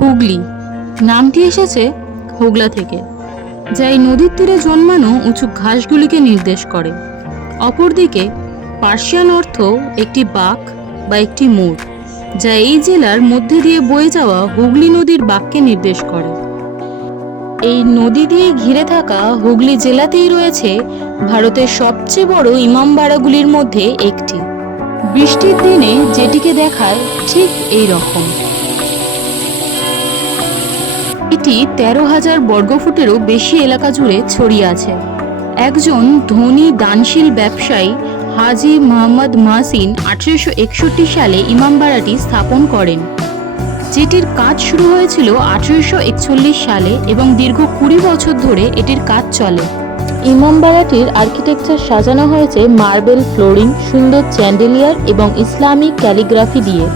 হুগলি নামটি এসেছে হোগলা থেকে, যা এই নদীর তীরে জন্মানো উঁচু ঘাসগুলিকে নির্দেশ করে। অপরদিকে পার্সিয়ান অর্থ একটি বাঁক বা একটি মোড়, যা এই জেলার মধ্যে দিয়ে বয়ে যাওয়া হুগলি নদীর বাঁককে নির্দেশ করে। এই নদী দিয়ে ঘিরে থাকা হুগলি জেলাতেই রয়েছে ভারতের সবচেয়ে বড় ইমামবাড়াগুলির মধ্যে একটি। বৃষ্টির দিনে যেটিকে দেখায় ঠিক এই রকম। এটি 13,000 বর্গফুটেরও বেশি এলাকা জুড়ে ছড়িয়ে আছে। একজন ধনী দানশীল ব্যবসায়ী হাজি মোহাম্মদ মহসিন 1861 সালে ইমামবাড়াটি স্থাপন করেন, যেটির কাজ শুরু হয়েছিল 1841 সালে এবং দীর্ঘ 20 বছর ধরে এটির কাজ চলে। ইমামবাড়াটির আর্কিটেকচার সাজানো হয়েছে মার্বেল ফ্লোরিং, সুন্দর চ্যান্ডেলিয়ার এবং ইসলামিক ক্যালিগ্রাফি দিয়ে।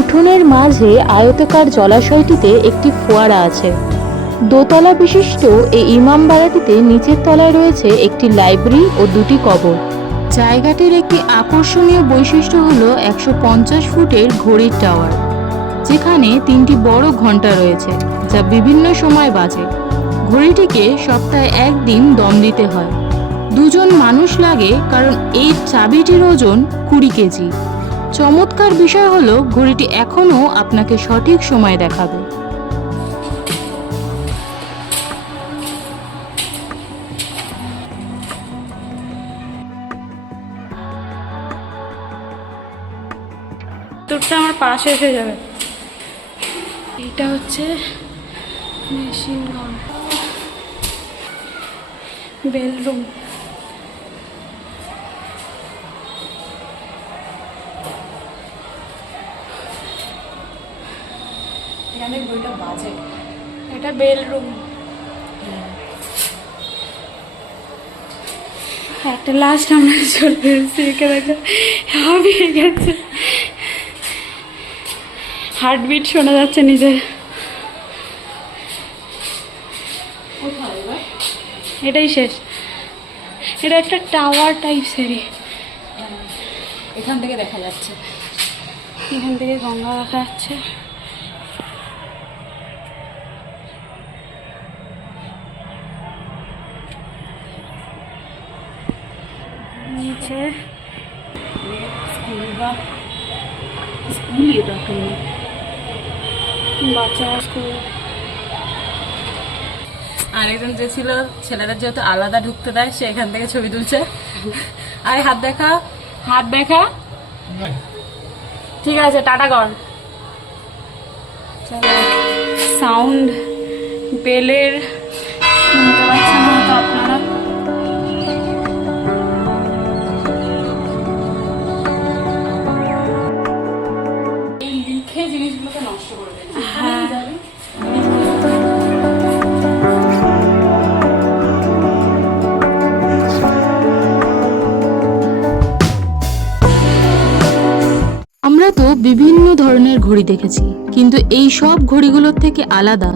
উঠোনের মাঝে আয়তাকার জলাশয়টিতে একটি ফোয়ারা আছে। দোতলা বিশিষ্ট এই ইমামবাড়াটিতে নিচের তলায় রয়েছে একটি লাইব্রেরি ও দুটি কবর। জায়গাটির একটি আকর্ষণীয় বৈশিষ্ট্য হলো 150 ফুটের ঘড়ির টাওয়ার, যেখানে 3টি বড় ঘন্টা রয়েছে যা বিভিন্ন সময় বাজে। ঘড়িটিকে সপ্তাহে 1 দিন দম দিতে হয়। 2 জন মানুষ লাগে, কারণ এই চাবিটির ওজন 20 কেজি। চমৎকার বিষয় হলো ঘড়িটি এখনও আপনাকে সঠিক সময় দেখাবে। তোরটা আমার পাশে এসে যাবে। এটা হচ্ছে মেশিন গান বেলরুম। এখানে বইটা বাজে। এটা বেলরুম। একটা লাস্ট আমরা চলে এসেছি, এখানে হাঁপিয়ে গেছে, হার্টবিট শোনা যাচ্ছে নিজের। এটাই শেষ। এটা একটা টাওয়ার টাইপসেরই। এখান থেকে দেখা যাচ্ছে, এখান থেকে গঙ্গা দেখা যাচ্ছে। নিচে স্কুল, এটা বাচ্চা স্কুল। আরেকজন যে ছিল, ছেলেদের যেহেতু আলাদা ঢুকতে দেয়, সে এখান থেকে ছবি তুলছে। আরে হাত দেখা, হাত দেখা। ঠিক আছে, টাটা কর। সাউন্ড বেলের শুনতে পাচ্ছেন হয়তো আপনারা। এই লিখে জিনিসগুলোকে নষ্ট করে দেয়। হ্যাঁ, আমরা তো বিভিন্ন ধরনের ঘড়ি দেখেছি, কিন্তু এই সব ঘড়িগুলোর থেকে আলাদা,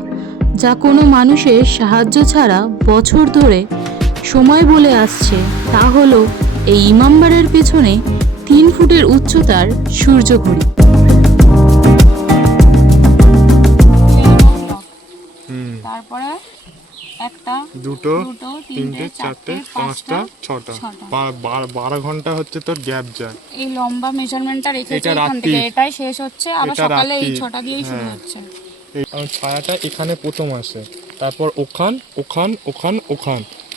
যা কোনো মানুষের সাহায্য ছাড়া বছর ধরে সময় বলে আসছে, তা হলো এই ইমামবাড়ার পেছনে 3 ফুটের উচ্চতার সূর্য ঘড়ি। তারপরে একটা, দুটো, তিনটে, চারটে, পাঁচটা, ছটা। 12 ঘন্টা হচ্ছে তোর গ্যাপ যায়। এই লম্বা মেজারমেন্টটা রেখেছে এটা এখান রাত্রি। থেকে, এটাই শেষ হচ্ছে, আবার এটা সকালে এই রাত্রি। 6টা দিয়েই শুরু হ্যাঁ। হচ্ছে। এই ছায়াটা এখানে প্রথম আসে, তারপর ওখান,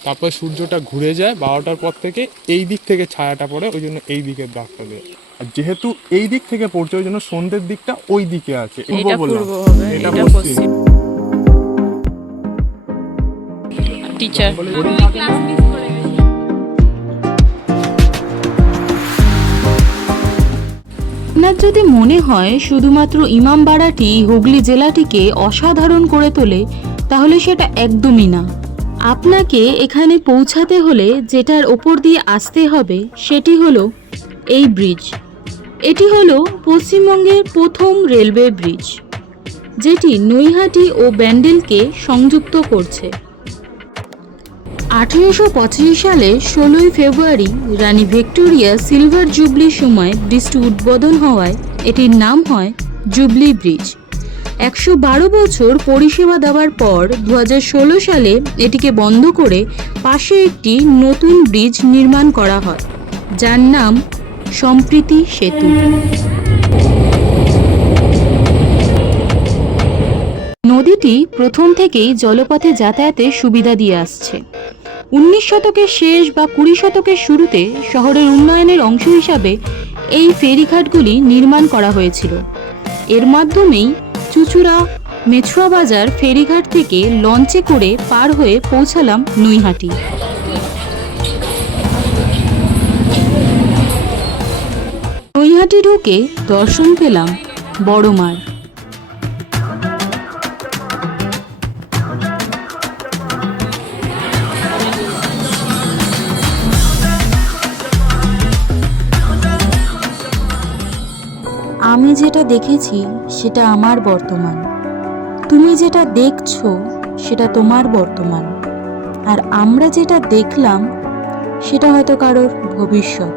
তারপর সূর্যটা ঘুরে যায় 12টার পর থেকে, এই দিক থেকে ছায়াটা পড়ে, ওই জন্য এই দিকের দাগটা দেয়। আর যেহেতু এই দিক থেকে পড়ছে, ওই জন্য সন্ধ্যের দিকটা ওই দিকে আছে। এটা বললাম, পূর্ব হবে, এটা এটা পশ্চিম। টিচার আপনার যদি মনে হয় শুধুমাত্র ইমামবাড়াটি হুগলি জেলাটিকে অসাধারণ করে তোলে, তাহলে সেটা একদমই না। আপনাকে এখানে পৌঁছাতে হলে যেটার ওপর দিয়ে আসতে হবে সেটি হলো এই ব্রিজ। এটি হলো পশ্চিমবঙ্গের প্রথম রেলওয়ে ব্রিজ, যেটি নৈহাটি ও ব্যান্ডেলকে সংযুক্ত করছে। 1885 সালে 16ই ফেব্রুয়ারি রানী ভিক্টোরিয়া সিলভার জুবলির সময় ব্রিজটি উদ্বোধন হওয়ায় এটির নাম হয় জুবলি ব্রিজ। 112 বছর পরিষেবা দেওয়ার পর 2016 সালে এটিকে বন্ধ করে পাশে একটি নতুন ব্রিজ নির্মাণ করা হয়, যার নাম সম্প্রীতি সেতু। নদীটি প্রথম থেকেই জলপথে যাতায়াতে সুবিধা দিয়ে আসছে। 19 শতকের শেষ বা 20 শতকের শুরুতে শহরের উন্নয়নের অংশ হিসাবে এই ফেরিঘাটগুলি নির্মাণ করা হয়েছিল। এর মাধ্যমেই চুঁচুড়া মেছুয়া বাজার ফেরিঘাট থেকে লঞ্চে করে পার হয়ে পৌঁছালাম নৈহাটি। নৈহাটি ঢুকে দর্শন পেলাম বড় মার। আমি যেটা দেখেছি সেটা আমার বর্তমান, তুমি যেটা দেখছো সেটা তোমার বর্তমান, আর আমরা যেটা দেখলাম সেটা হয়তো কারোর ভবিষ্যৎ।